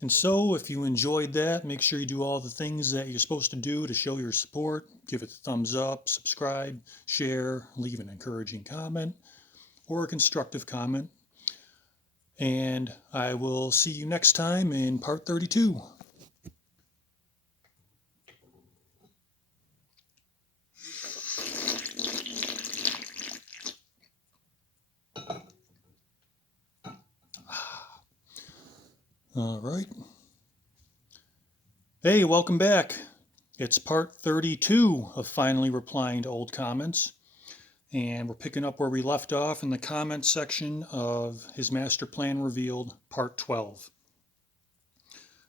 And so, if you enjoyed that, make sure you do all the things that you're supposed to do to show your support. Give it a thumbs up, subscribe, share, leave an encouraging comment or a constructive comment. And I will see you next time in part 32. All right. Hey, welcome back. It's part 32 of finally replying to old comments. And we're picking up where we left off in the comments section of his master plan revealed, part 12.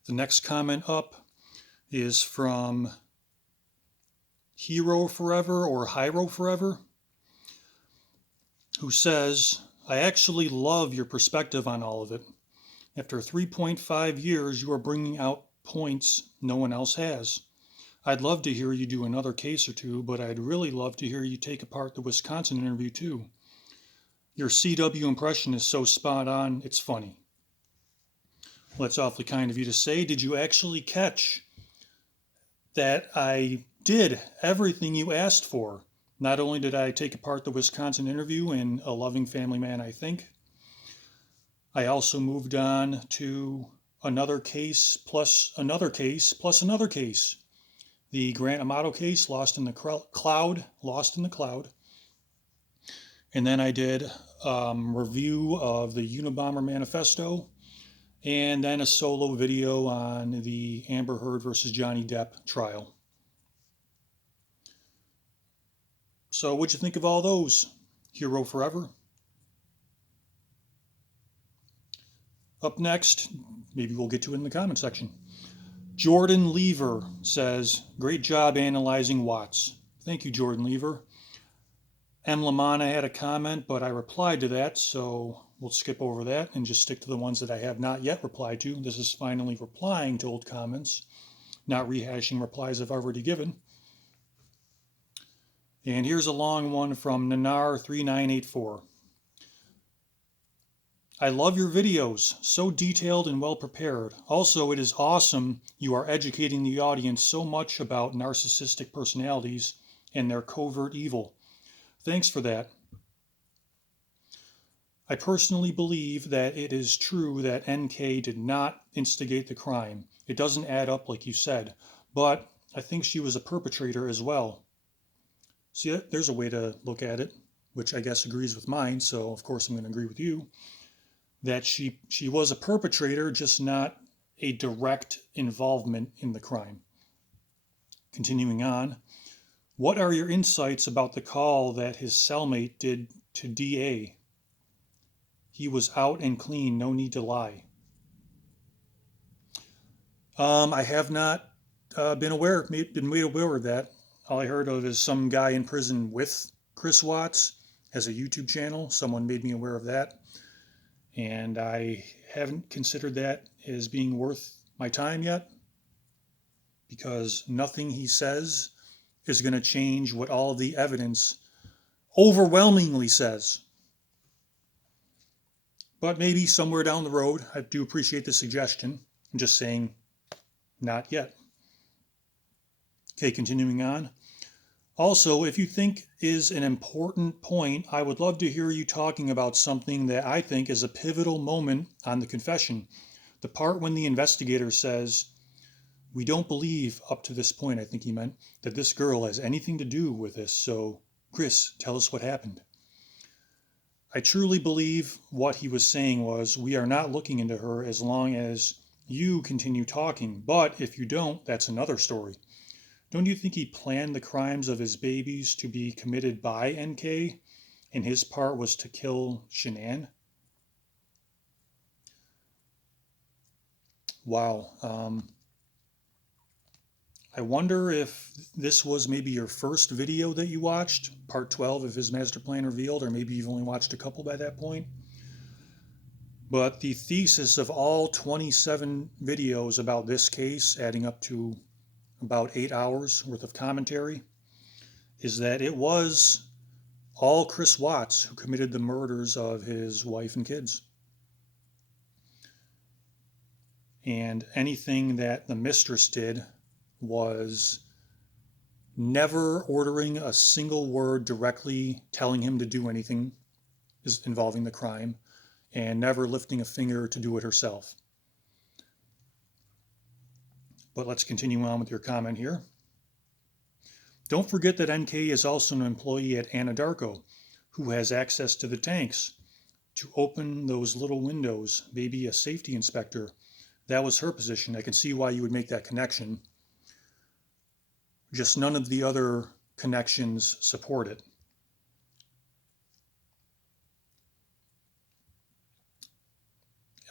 The next comment up is from Hero Forever or Hyro Forever, who says, I actually love your perspective on all of it. After 3.5 years, you are bringing out points no one else has. I'd love to hear you do another case or two, but I'd really love to hear you take apart the Wisconsin interview too. Your CW impression is so spot on, it's funny. Well, that's awfully kind of you to say. Did you actually catch that I did everything you asked for? Not only did I take apart the Wisconsin interview in A Loving Family Man, I think, I also moved on to another case plus another case plus another case. The Grant Amato case, Lost in the Cloud. And then I did review of the Unabomber Manifesto, and then a solo video on the Amber Heard versus Johnny Depp trial. So what'd you think of all those? Hero Forever? Up next, maybe we'll get to it in the comment section. Jordan Lever says, great job analyzing Watts. Thank you, Jordan Lever. M. Lamana had a comment, but I replied to that, so we'll skip over that and just stick to the ones that I have not yet replied to. This is finally replying to old comments, not rehashing replies I've already given. And here's a long one from Nanar3984. I love your videos, so detailed and well prepared. Also, it is awesome you are educating the audience so much about narcissistic personalities and their covert evil. Thanks for that. I personally believe that it is true that NK did not instigate the crime. It doesn't add up like you said, but I think she was a perpetrator as well. See, there's a way to look at it, which I guess agrees with mine, so of course I'm going to agree with you. That she was a perpetrator, just not a direct involvement in the crime. Continuing on, what are your insights about the call that his cellmate did to DA? He was out and clean, no need to lie. I have not been made aware of that. All I heard of is some guy in prison with Chris Watts has a YouTube channel. Someone made me aware of that. And I haven't considered that as being worth my time yet, because nothing he says is going to change what all of the evidence overwhelmingly says. But maybe somewhere down the road. I do appreciate the suggestion. I'm just saying, not yet. Okay, continuing on. Also, if you think is an important point, I would love to hear you talking about something that I think is a pivotal moment on the confession. The part when the investigator says, we don't believe up to this point, I think he meant, that this girl has anything to do with this. So, Chris, tell us what happened. I truly believe what he was saying was, we are not looking into her as long as you continue talking. But if you don't, that's another story. Don't you think he planned the crimes of his babies to be committed by NK, and his part was to kill Shanann? Wow. I wonder if this was maybe your first video that you watched, part 12 of his master plan revealed, or maybe you've only watched a couple by that point. But the thesis of all 27 videos about this case, adding up to about 8 hours worth of commentary, is that it was all Chris Watts who committed the murders of his wife and kids. And anything that the mistress did was never ordering a single word directly telling him to do anything involving the crime, and never lifting a finger to do it herself. But let's continue on with your comment here. Don't forget that NK is also an employee at Anadarko who has access to the tanks to open those little windows, maybe a safety inspector. That was her position. I can see why you would make that connection. Just none of the other connections support it.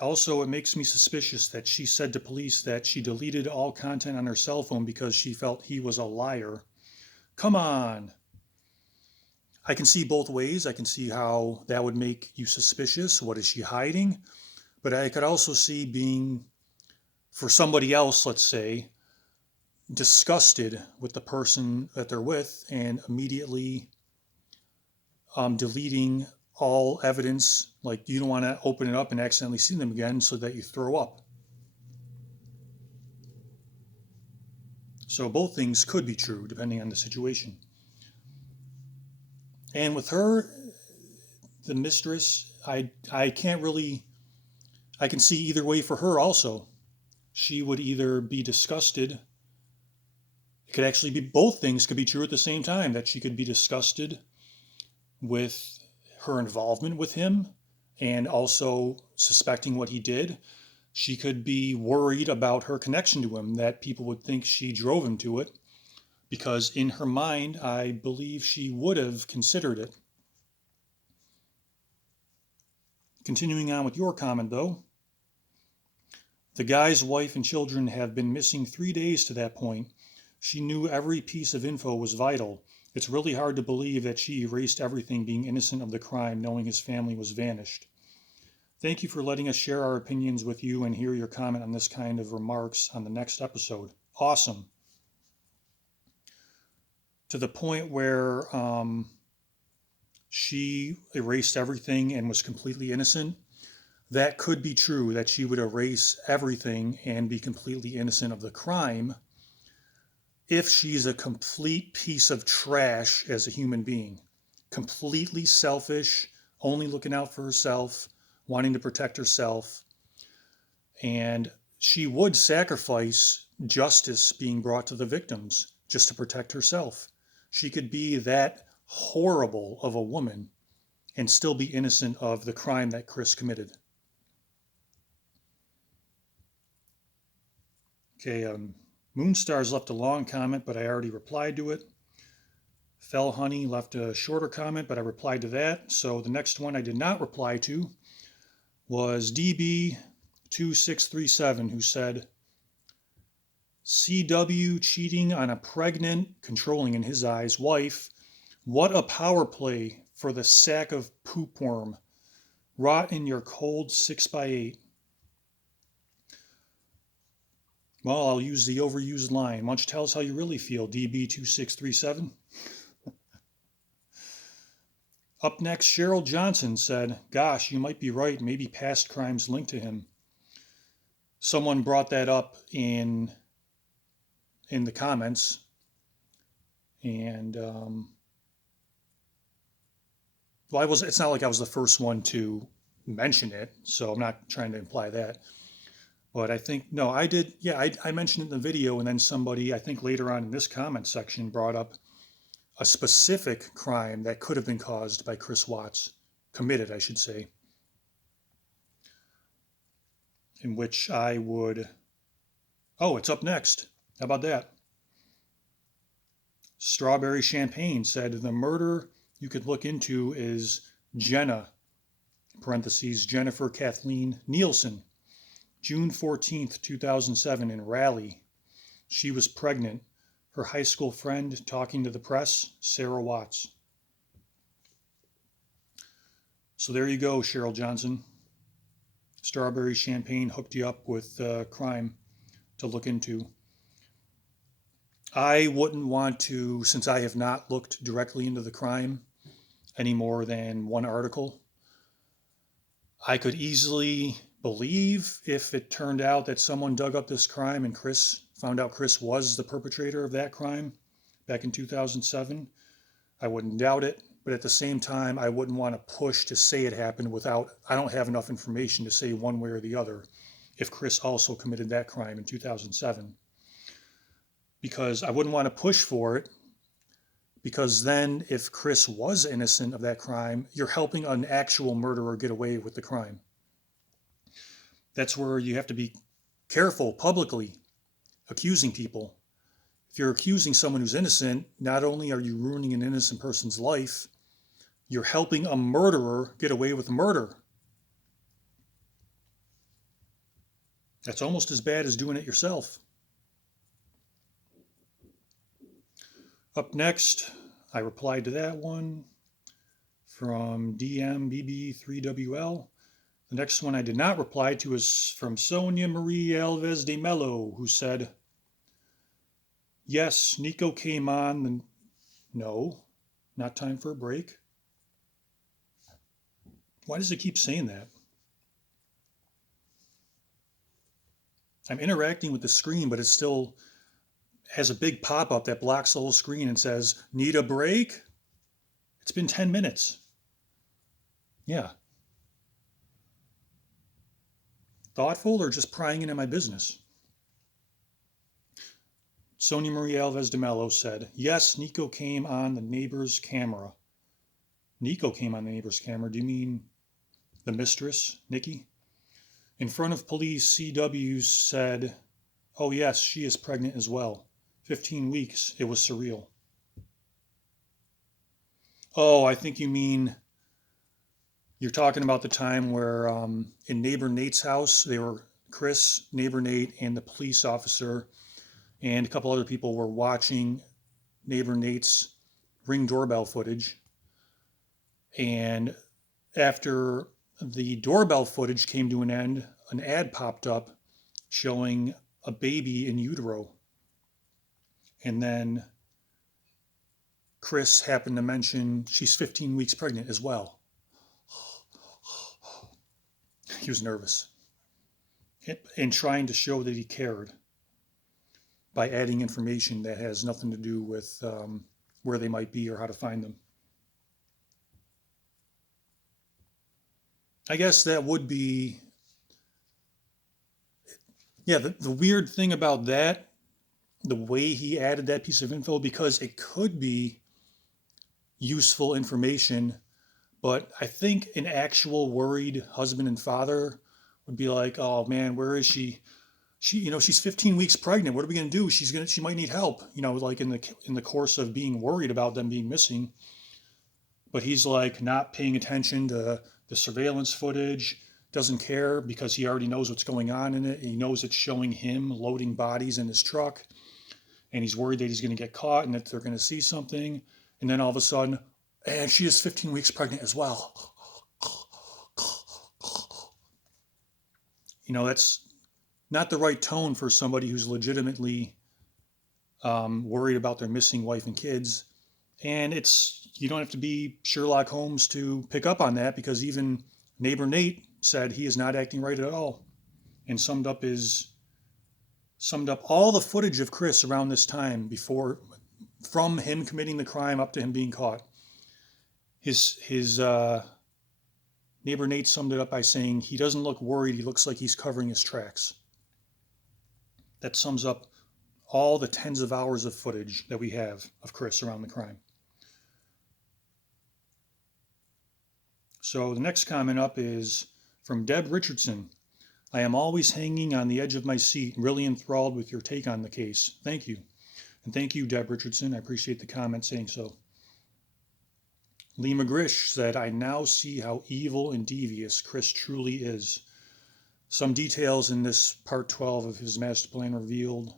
Also, it makes me suspicious that she said to police that she deleted all content on her cell phone because she felt he was a liar. Come on. I can see both ways. I can see how that would make you suspicious. What is she hiding? But I could also see being, for somebody else, let's say, disgusted with the person that they're with and immediately deleting all evidence. Like, you don't want to open it up and accidentally see them again so that you throw up. So both things could be true depending on the situation. And with her, the mistress, I can't really, I can see either way for her also. She would either be disgusted. It could actually be, both things could be true at the same time, that she could be disgusted with her involvement with him and also suspecting what he did. She could be worried about her connection to him, that people would think she drove him to it, because in her mind, I believe she would have considered it. Continuing on with your comment, though. The guy's wife and children have been missing 3 days to that point. She knew every piece of info was vital. It's really hard to believe that she erased everything, being innocent of the crime, knowing his family was vanished. Thank you for letting us share our opinions with you and hear your comment on this kind of remarks on the next episode. Awesome. To the point where she erased everything and was completely innocent. That could be true, that she would erase everything and be completely innocent of the crime if she's a complete piece of trash as a human being. Completely selfish, only looking out for herself, wanting to protect herself. And she would sacrifice justice being brought to the victims just to protect herself. She could be that horrible of a woman and still be innocent of the crime that Chris committed. Okay, Moonstars left a long comment, but I already replied to it. Fell Honey left a shorter comment, but I replied to that. So the next one I did not reply to was DB2637, who said, CW cheating on a pregnant, controlling in his eyes, wife. What a power play for the sack of poop worm. Rot in your cold 6x8. Well, I'll use the overused line. Why don't you tell us how you really feel, DB2637? Up next, Cheryl Johnson said, gosh, you might be right. Maybe past crimes linked to him. Someone brought that up in the comments. And, well, it's not like I was the first one to mention it, so I'm not trying to imply that. But I think, no, I did. Yeah, I mentioned it in the video, and then somebody, I think later on in this comment section, brought up a specific crime that could have been caused by Chris Watts, committed, I should say, in which I would, oh, it's up next. How about that? Strawberry Champagne said the murder you could look into is Jenna, parentheses, Jennifer Kathleen Nielsen, June 14th, 2007 in Raleigh. She was pregnant. Her high school friend talking to the press, Sarah Watts. So there you go, Cheryl Johnson. Strawberry Champagne hooked you up with crime to look into. I wouldn't want to, since I have not looked directly into the crime any more than one article, I could easily believe if it turned out that someone dug up this crime and found out Chris was the perpetrator of that crime back in 2007, I wouldn't doubt it. But at the same time, I wouldn't want to push to say it happened I don't have enough information to say one way or the other if Chris also committed that crime in 2007. Because I wouldn't want to push for it, because then if Chris was innocent of that crime, you're helping an actual murderer get away with the crime. That's where you have to be careful publicly accusing people. If you're accusing someone who's innocent, not only are you ruining an innocent person's life, you're helping a murderer get away with murder. That's almost as bad as doing it yourself. Up next, I replied to that one from DMBB3WL. The next one I did not reply to is from Sonia Marie Alves de Mello, who said, yes, Nico came on. No, not time for a break. Why does it keep saying that? I'm interacting with the screen, but it still has a big pop-up that blocks the whole screen and says, need a break? It's been 10 minutes. Yeah. Thoughtful or just prying into my business? Sonia Marie Alves de Mello said, yes, Nico came on the neighbor's camera. Nico came on the neighbor's camera. Do you mean the mistress, Nikki? In front of police, CW said, oh yes, she is pregnant as well. 15 weeks. It was surreal. Oh, I think you mean you're talking about the time where in neighbor Nate's house, they were Chris, neighbor Nate, and the police officer and a couple other people were watching neighbor Nate's Ring doorbell footage. And after the doorbell footage came to an end, an ad popped up showing a baby in utero. And then Chris happened to mention she's 15 weeks pregnant as well. He was nervous and trying to show that he cared by adding information that has nothing to do with where they might be or how to find them. I guess that would be, yeah, the weird thing about that, the way he added that piece of info, because it could be useful information, but I think an actual worried husband and father would be like, oh man, where is she? She's 15 weeks pregnant. What are we going to do? She might need help, like in the course of being worried about them being missing. But he's like not paying attention to the surveillance footage, doesn't care because he already knows what's going on in it. He knows it's showing him loading bodies in his truck, and he's worried that he's going to get caught and that they're going to see something. And then all of a sudden, and she is 15 weeks pregnant as well. That's not the right tone for somebody who's legitimately worried about their missing wife and kids. And you don't have to be Sherlock Holmes to pick up on that, because even neighbor Nate said he is not acting right at all, and summed up all the footage of Chris around this time from him committing the crime up to him being caught. His neighbor Nate summed it up by saying he doesn't look worried. He looks like he's covering his tracks. That sums up all the tens of hours of footage that we have of Chris around the crime. So the next comment up is from Deb Richardson. I am always hanging on the edge of my seat, really enthralled with your take on the case. Thank you. And thank you, Deb Richardson. I appreciate the comment saying so. Lee McGrish said, I now see how evil and devious Chris truly is. Some details in this part 12 of his master plan revealed,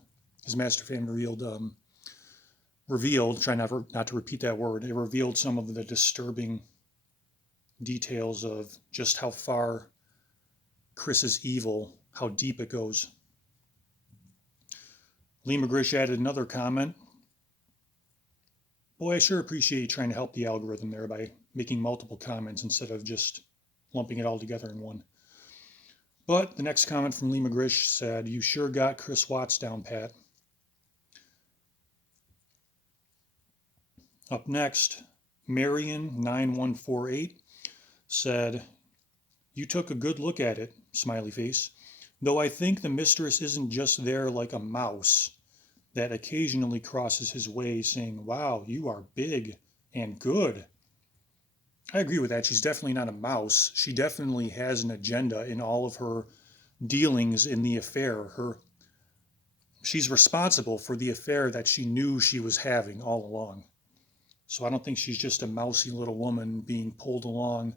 try not to repeat that word, it revealed some of the disturbing details of just how far Chris is evil, how deep it goes. Lee McGrish added another comment. Boy, I sure appreciate you trying to help the algorithm there by making multiple comments instead of just lumping it all together in one. But the next comment from Lee McGrish said, "You sure got Chris Watts down pat." Up next, Marion9148 said, "You took a good look at it, smiley face. Though I think the mistress isn't just there like a mouse that occasionally crosses his way saying, 'Wow, you are big and good.'" I agree with that. She's definitely not a mouse. She definitely has an agenda in all of her dealings in the affair. She's responsible for the affair that she knew she was having all along. So I don't think she's just a mousy little woman being pulled along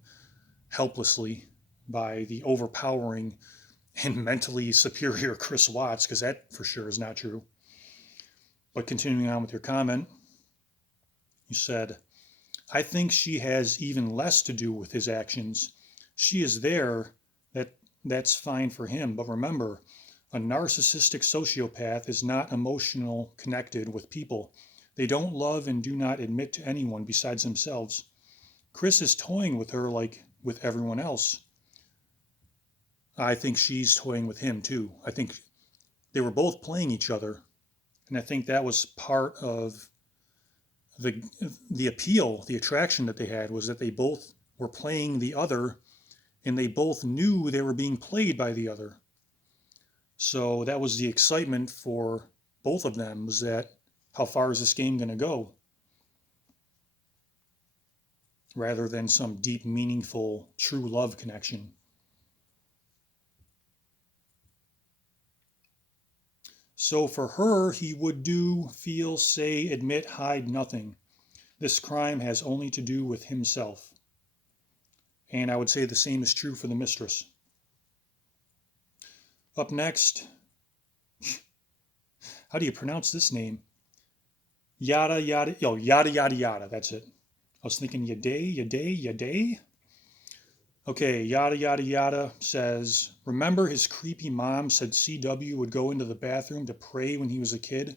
helplessly by the overpowering and mentally superior Chris Watts, because that for sure is not true. But continuing on with your comment, you said, "I think she has even less to do with his actions. She is there, that's fine for him. But remember, a narcissistic sociopath is not emotional connected with people. They don't love and do not admit to anyone besides themselves. Chris is toying with her like with everyone else. I think she's toying with him too. I think they were both playing each other. And I think that was part of the appeal, the attraction that they had, was that they both were playing the other and they both knew they were being played by the other. So that was the excitement for both of them, was that how far is this game going to go? Rather than some deep, meaningful, true love connection. So for her, he would do, feel, say, admit, hide nothing. This crime has only to do with himself. And I would say the same is true for the mistress. Up next, how do you pronounce this name? Yada, yada, oh, yada, yada, yada, that's it. I was thinking Yaday. Okay, yada, yada, yada says, "Remember his creepy mom said CW would go into the bathroom to pray when he was a kid?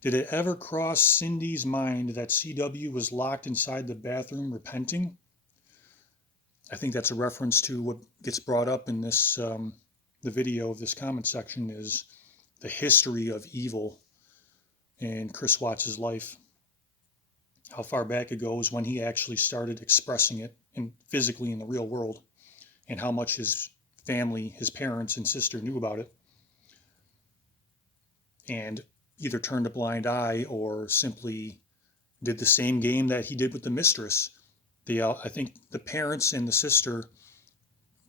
Did it ever cross Cindy's mind that CW was locked inside the bathroom repenting?" I think that's a reference to what gets brought up in this, the video of this comment section, is the history of evil in Chris Watts' life. How far back it goes when he actually started expressing it physically in the real world, and how much his family, his parents and sister knew about it, and either turned a blind eye or simply did the same game that he did with the mistress. I think the parents and the sister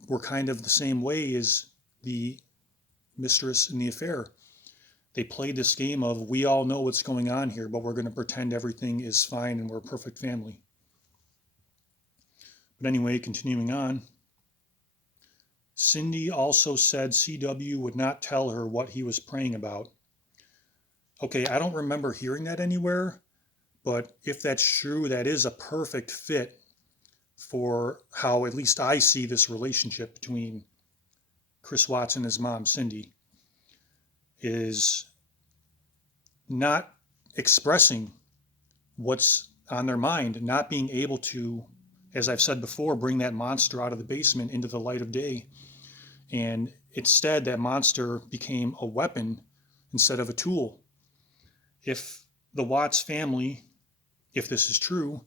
were kind of the same way as the mistress in the affair. They played this game of, we all know what's going on here, but we're going to pretend everything is fine and we're a perfect family. But anyway, continuing on, Cindy also said CW would not tell her what he was praying about. Okay, I don't remember hearing that anywhere, but if that's true, that is a perfect fit for how at least I see this relationship between Chris Watts and his mom, Cindy, is not expressing what's on their mind, not being able to, as I've said before, bring that monster out of the basement into the light of day. And instead, that monster became a weapon instead of a tool. If the Watts family, if this is true,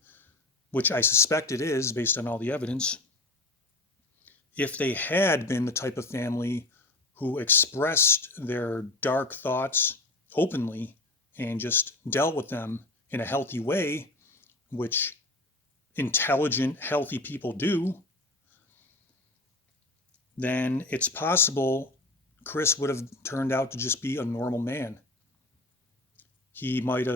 which I suspect it is based on all the evidence, if they had been the type of family who expressed their dark thoughts openly and just dealt with them in a healthy way, which intelligent, healthy people do, then it's possible Chris would have turned out to just be a normal man. He would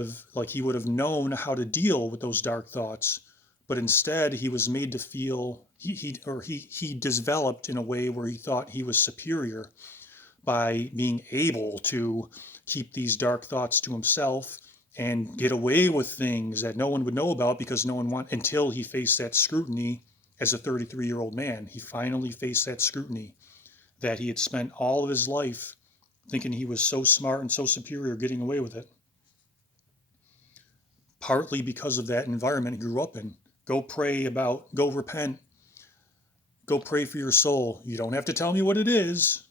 have known how to deal with those dark thoughts, but instead he was made to feel he developed in a way where he thought he was superior by being able to keep these dark thoughts to himself and get away with things that no one would know about, because until he faced that scrutiny as a 33-year-old man. He finally faced that scrutiny that he had spent all of his life thinking he was so smart and so superior, getting away with it. Partly because of that environment he grew up in. Go pray about, go repent. go pray for your soul. You don't have to tell me what it is.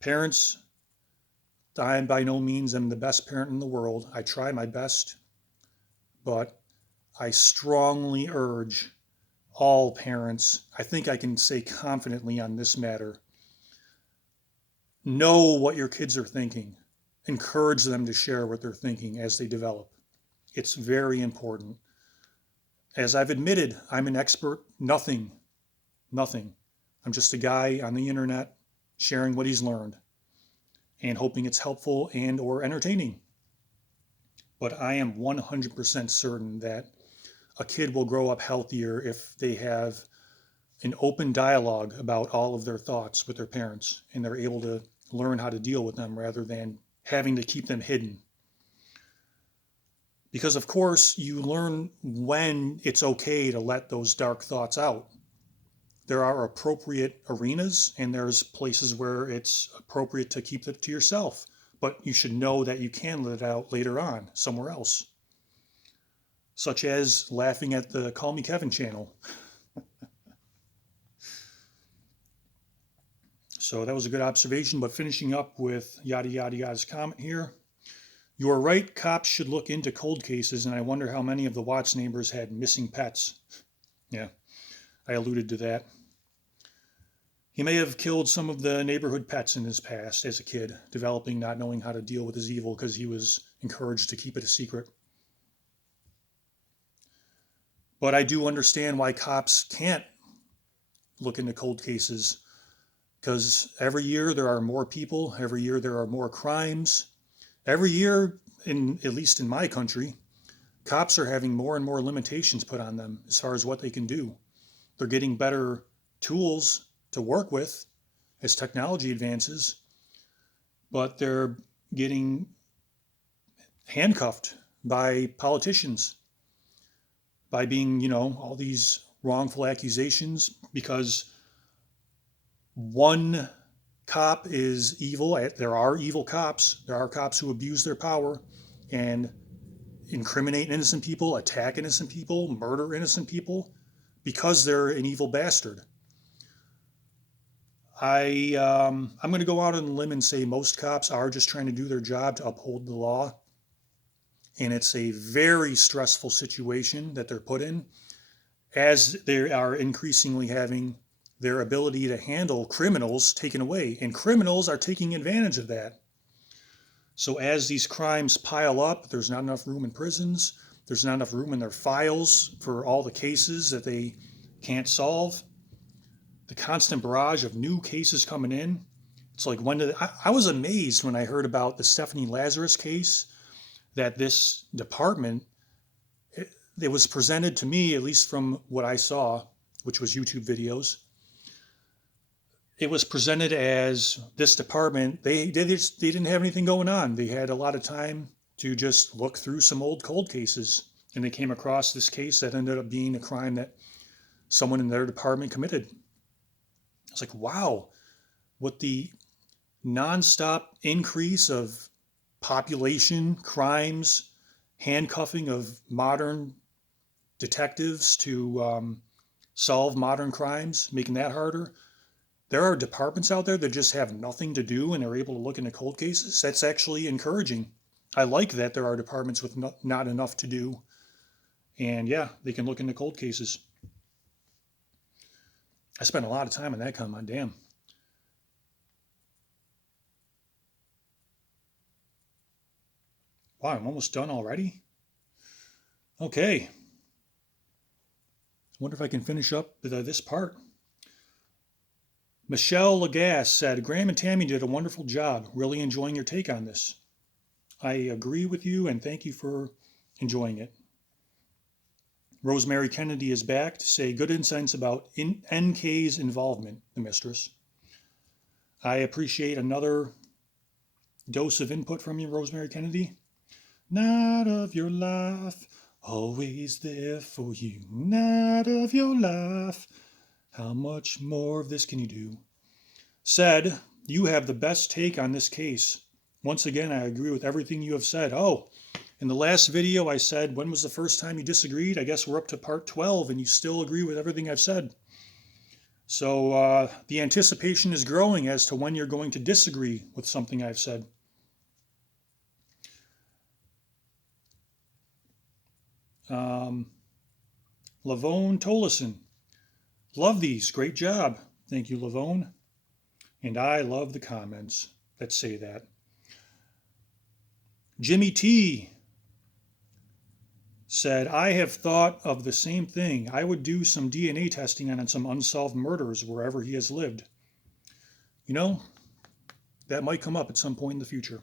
Parents, I by no means am the best parent in the world. I try my best, but I strongly urge all parents, I think I can say confidently on this matter, know what your kids are thinking. Encourage them to share what they're thinking as they develop. It's very important. As I've admitted, I'm an expert. Nothing. I'm just a guy on the internet sharing what he's learned and hoping it's helpful and or entertaining. But I am 100% certain that a kid will grow up healthier if they have an open dialogue about all of their thoughts with their parents and they're able to learn how to deal with them rather than having to keep them hidden. Because of course you learn when it's okay to let those dark thoughts out. There are appropriate arenas and there's places where it's appropriate to keep it to yourself, but you should know that you can let it out later on somewhere else, such as laughing at the Call Me Kevin channel. So that was a good observation, but finishing up with yada yada yada's comment here. You are right, cops should look into cold cases, and I wonder how many of the Watts neighbors had missing pets. Yeah, I alluded to that. He may have killed some of the neighborhood pets in his past as a kid, developing not knowing how to deal with his evil because he was encouraged to keep it a secret. But I do understand why cops can't look into cold cases, because every year there are more people, every year there are more crimes. Every year, at least in my country, cops are having more and more limitations put on them as far as what they can do. They're getting better tools to work with as technology advances, but they're getting handcuffed by politicians by being, all these wrongful accusations because one cop is evil. There are evil cops. There are cops who abuse their power and incriminate innocent people, attack innocent people, murder innocent people because they're an evil bastard. I'm going to go out on a limb and say most cops are just trying to do their job to uphold the law. And it's a very stressful situation that they're put in as they are increasingly having their ability to handle criminals taken away. And criminals are taking advantage of that. So as these crimes pile up, there's not enough room in prisons. There's not enough room in their files for all the cases that they can't solve. The constant barrage of new cases coming in. It's like I was amazed when I heard about the Stephanie Lazarus case, that this department, it was presented to me, at least from what I saw, which was YouTube videos. It was presented as this department, they didn't have anything going on. They had a lot of time to just look through some old cold cases, and they came across this case that ended up being a crime that someone in their department committed. It's like, wow, what the nonstop increase of population, crimes, handcuffing of modern detectives to solve modern crimes, making that harder. There are departments out there that just have nothing to do and are able to look into cold cases. That's actually encouraging. I like that there are departments with not enough to do. And yeah, they can look into cold cases. I spent a lot of time on that. Come on, damn. Wow, I'm almost done already? Okay. I wonder if I can finish up this part. Michelle Lagasse said, Graham and Tammy did a wonderful job. Really enjoying your take on this. I agree with you and thank you for enjoying it. Rosemary Kennedy is back to say good insights about NK's involvement, the mistress. I appreciate another dose of input from you, Rosemary Kennedy. Not of your life, always there for you. Not of your life. How much more of this can you do? Said, you have the best take on this case. Once again, I agree with everything you have said. Oh, in the last video I said, when was the first time you disagreed? I guess we're up to part 12 and you still agree with everything I've said. So the anticipation is growing as to when you're going to disagree with something I've said. Lavone Tolleson. Love these. Great job. Thank you, Lavone. And I love the comments that say that. Jimmy T said, I have thought of the same thing. I would do some DNA testing on some unsolved murders wherever he has lived. You know, that might come up at some point in the future.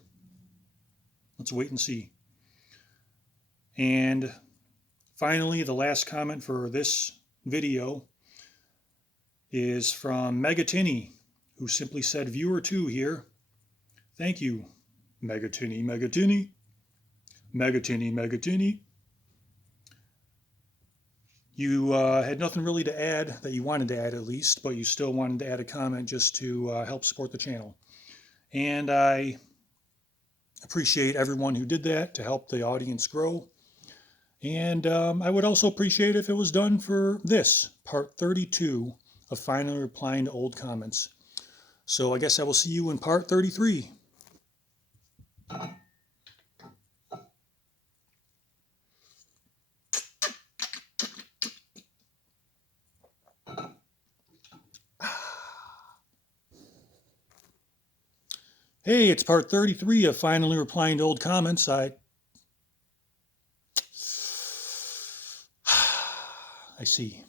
Let's wait and see. And finally, the last comment for this video is from Megatinny, who simply said, viewer 2 here. Thank you, Megatinny, Megatinny, Megatinny, Megatinny. You had nothing really to add that you wanted to add at least, but you still wanted to add a comment just to help support the channel. And I appreciate everyone who did that to help the audience grow. And I would also appreciate if it was done for this, part 32 of finally replying to old comments. So I guess I will see you in part 33. Hey, it's part 33 of finally replying to old comments. I see.